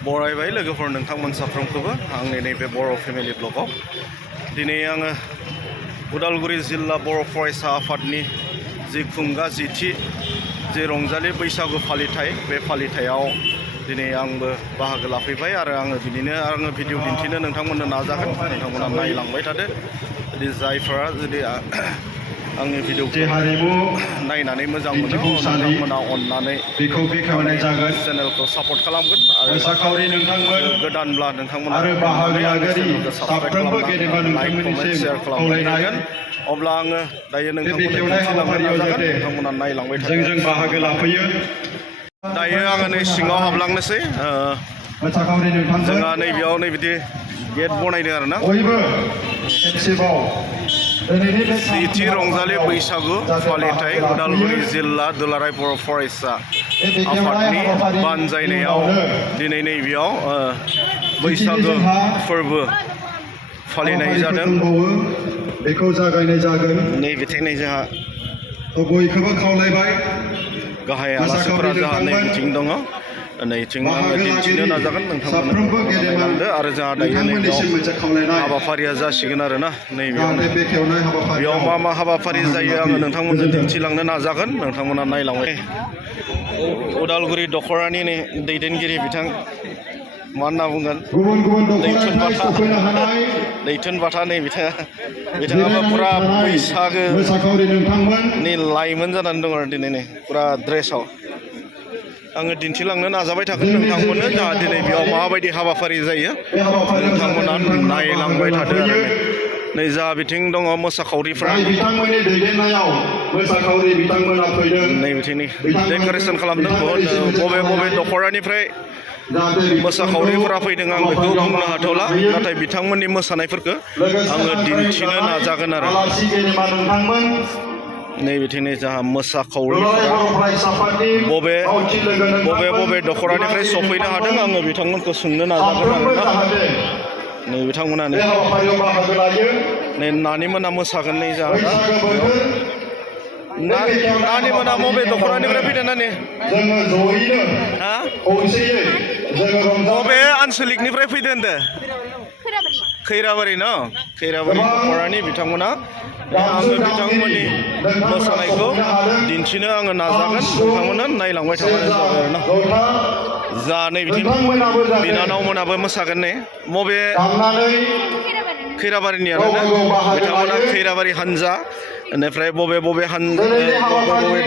बरायबाय लोगोफोर नोंथांमोन साफ्रोमखौबो आंनि नैबे बर' फेमिलि ब्लगाव दिनै आङो उदालगुरि जिल्ला बर' फरायसा आफादनि जि खुंगा जिथि जे रंजालि बैसागु फालिथाय बे फालिथायाव दिनै आंबो बाहागो लाफैबाय आरो आङो बिदिनो भिडिअ दिन्थिनो नोंथांमोननो नाजागोन नोंथांमोना नायलांबाय थादो जुदि जायफोरा जुदि आंनि भिडिअखौ नायनानै मोजां मोनो नोंथांमोना अननानै चेनेलखौ सापर्ट खालामगोन आरो गोदानब्ला नोंथांमोना चेनेलखौ साबस्क्राइब खालामना लाइक कमेन्ट शेयार खालामनानै होगोन अब्ला आङो दायो नोंथांमोननो दिन्थिलांनो नाजागोन नोंथांमोना नायलांबाय थागोन दायो आङो नै सिङाव हाबलांनोसै जोंहा नैबेयाव नैबिदि गेट बनायदों आरोना जिथि रंजालि बैसागु फालिथाय उदालगुरि जिल्ला दुलाराय बर' फरायसा आफादनि बानजायनायाव दिनै नैबेयाव बैसागु फोरबो फालिनाय जादों बेखौ जागायनाय जागोन नैबेथिं नै जोंहा बयखौबो खावलायबाय गाहाय आलासिफोरा जोंहा नैबिथिं दङ नैथिं आङो दिन्थिनो नाजागोन नोंथांमोना नायलांदो आरो जोंहा दायो नैबेयाव हाबाफारिया जासिगोन आरोना नैबेयाव मा मा हाबाफारि जायो आङो नोंथांमोननो दिन्थिलांनो नाजागोन नोंथांमोना नायलांबाय उदालगुरि दख'रानि नै दैदेनगिरि बिथां मा होनना बुंगोन दैथुन बाथा नै बिथाङाबो फुरा बैसागोनि लाइमोन जानानै दङ आरो दिनै नै फुरा ड्रेसाव आङो दिन्थिलांनो नाजाबाय थागोन नोंथांमोननो जोंहा दिनै बेयाव माबायदि हाबाफारि जायो नोंथांमोना नायलांबाय थादो आरो नै जोंहा बिथिं दङ मोसाखावरिफ्रा नै बिथिंनि डेक'रेसन खालामदों बबे दख'रानिफ्राय मोसाखावरिफोरा फैदों आं बेखौ बुंनो हाथ'ला नाथाय बिथांमोननि मोसानायफोरखौ आङो दिन्थिनो नाजागोन आरो नै बिथिंनि जोंहा मोसाखावरिफोरा बबे दख'रानिफ्राय सफैनो हादों आङो बिथांमोनखौ सोंनो नाजागोन आरोना नै बिथांमोनानो नै नानि मोना मोसागोन नै जोंहा नानि मोना बबे दख'रानिफ्राय फैदों नानि हा बबे आनसलिकनिफ्राय फैदों होनदों खैराबारि न खैराबारि दख'रानि बिथांमोना आङो बिथांमोननि मोसानायखौ दिन्थिनो आङो नाजागोन नोंथांमोना नायलांबाय थाबानो जाबाय आरोना जा नै बिथिं बिनानावमोनाबो मोसागोन नै बबे खैराबारिनि आरोना बिथांमोना खैराबारि हानजा बेनिफ्राय बबे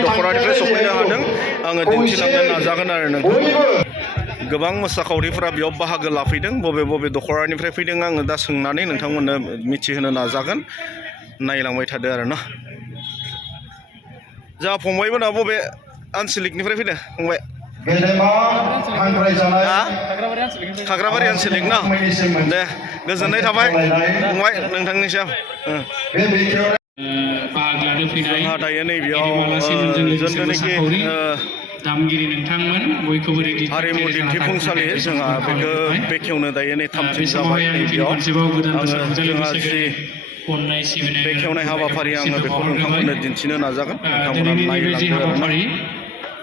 दख'रानिफ्राय सफैनो हादों आङो दिन्थिलांनो नाजागोन आरो नोंथां गोबां मोसाखावरिफोरा बेयाव बाहागो लाफैदों बबे दख'रानिफ्राय फैदों आङो दा सोंनानै नोंथांमोननो मिथिहोनो नाजागोन नायलांबाय थादो आरो ना जोंहा फंबायमोना बबे आनसलिकनिफ्राय फैदों फंबाय खाग्राबारि आनसलिक न दे गोजोननाय थाबाय फंबाय नोंथांनिसिम जोंहा दायो नैबेयाव जोंनोखि दामगिरि नोंथांमोन बयखौबो हारिमु दिन्थिफुंसालि जोंहा बेखौ बेखेवनो दायो नै थामथिम जाबाय नैबेयाव जोंहा जि बेखेवनाय हाबाफारि आङो बेखौ नोंथांमोननो दिन्थिनो नाजागोन नोंथांमोना नायलांदो आरोना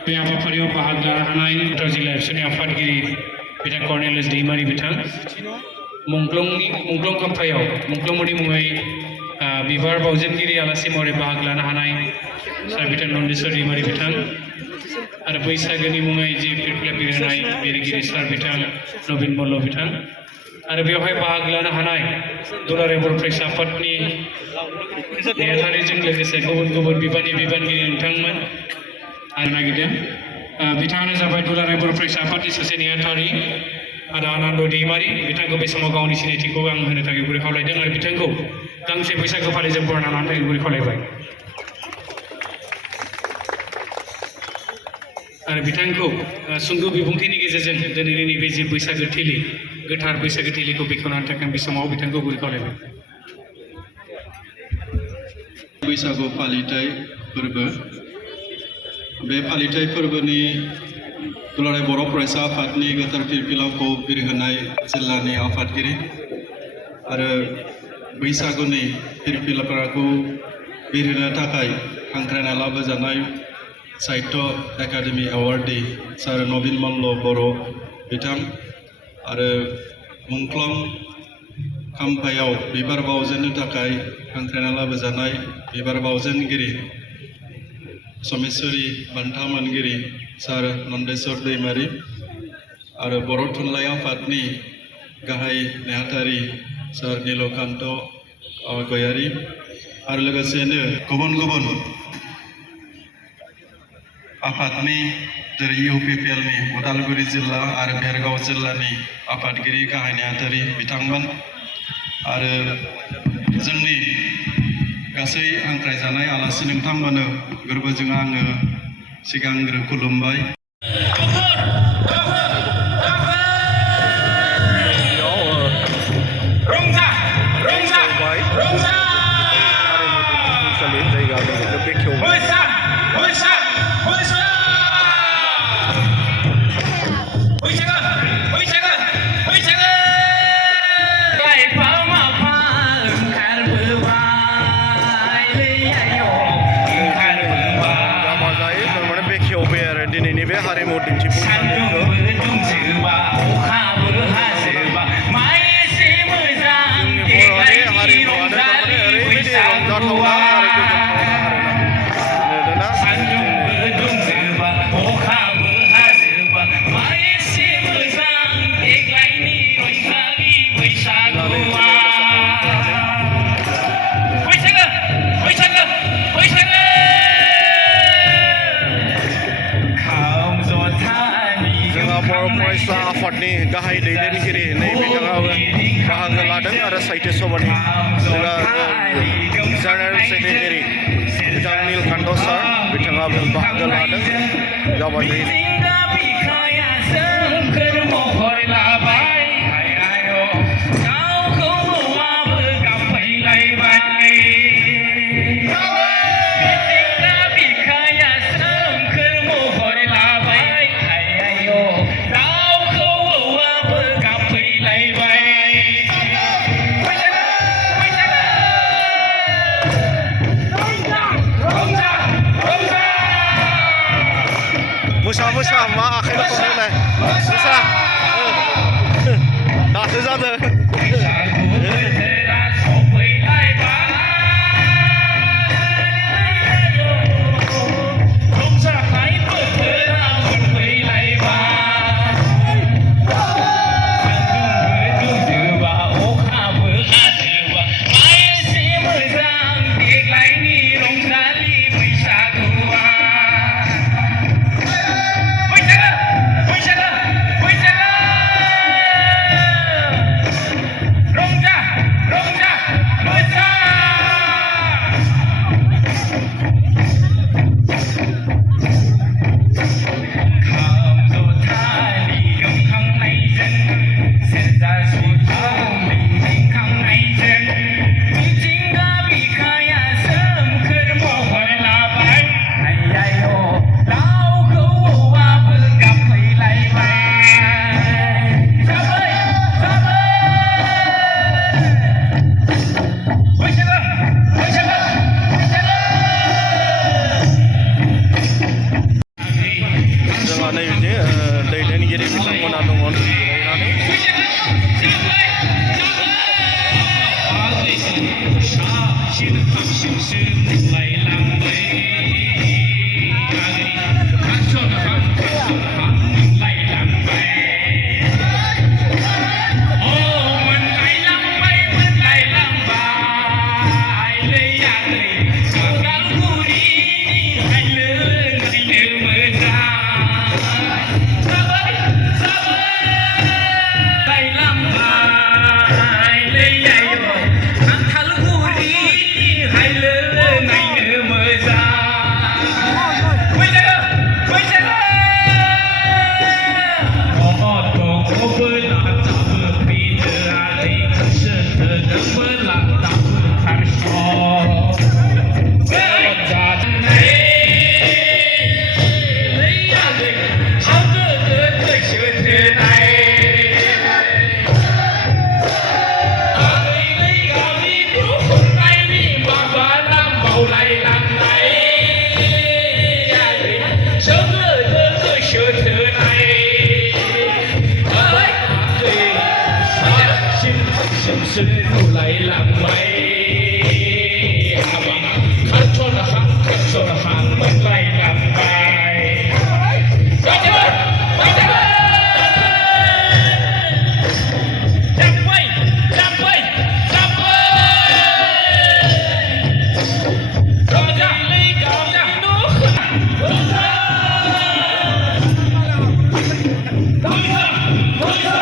बे हाबाफारियाव बाहागो लानो हानाय उदालगुरि जिल्ला एबसुनि आफादगिरि बिथां कर्नेलियास दैमारि बिथां मुंख्लं खाम्फायाव मुंख्लंमोननि मुङै बिबार बावजेनगिरि आलासि महरै बाहागो लानो हानाय सार बिथां नन्देस्वर दैमारि बिथां आरो बैसागोनि मुङै जि फिरफिला बिरहोनाय बिरगिरि सार बिथां नबिन मल्ल बिथां आरो बेवहाय बाहागो लानो हानाय दुलाराय बर' फरायसा आफादनि नेहाथारिजों लोगोसे गुबुन बिबानगिरि नोंथांमोन आरो नागिरदों बिथाङानो जाबाय दुलाराय बर' फरायसा आफादनि सासे नेहाथारि आरो आनन्द दैमारि बिथांखौ बे समाव गावनि सिनायथिखौ आं होनो थाखाय गुरै खावलायदों आरो बिथांखौ गांसे बैसागो फालिजों बरायना लानो थाखाय गुरै खावलायबाय आरो बिथांखौ सुंद' बिबुंथिनि गेजेरजों दिनैनि नैबे जि बैसागो थिलि गोथार बैसागो थिलिखौ बेखेवनानै थाखाय बे समाव बिथांखौ गुरै खावलायबाय बैसागु फालिथाय फोरबो बे फालिथाय फोरबोनि दुलाराय बर' फरायसा आफादनि गोथार फिरफिलाखौ बिरहोनाय जिल्लानि आफादगिरि आरो बैसागुनि फिरफिलाफोरखौ बिरहोनो थाखाय हांख्रायना लाबोजानाय साहित्य एकाडेमि एवार्डनि सार नबिन मल्ल बर' बिथां आरो मुंख्लं खाम्फायाव बिबार बावजेननो थाखाय हांख्रायना लाबोजानाय बिबार बावजेनगिरि समेश्वरी बान्था मोनगिरि सार नन्देश्वर दैमारि आरो बर' थुनलाइ आफादनि गाहाय नेहाथारि सार नीलकान्त गयारि आरो लोगोसेनो गुबुन गुबुन आफादनि जेरै इउपिपिएलनि उदालगुरि जिल्ला आरो बेरगाव जिल्लानि आफादगिरि गाहाय नेहाथारि बिथांमोन आरो जोंनि गासै हांख्रायजानाय आलासि नोंथांमोननो गोरबोजों आङो सिगांग्रो खुलुमबाय। दिनैनि बे हारिमु दिन्थिफुंनायखौ हारिमुआनो थारमाने ओरैबायदि रंजाथावना आरो गोजोनथावना फरायसा आफादनि गाहाय दैदेनगिरि नै बिथाङाबो बाहागो लादों आरो साहित्य सभानि जेनेरेल सेक्रेटारि बिथां नीलकान्त सार बिथाङाबो बाहागो लादों गाबाजै मोसा मोसा mulai lambai abang kartona hang mulai lambai Bwisagu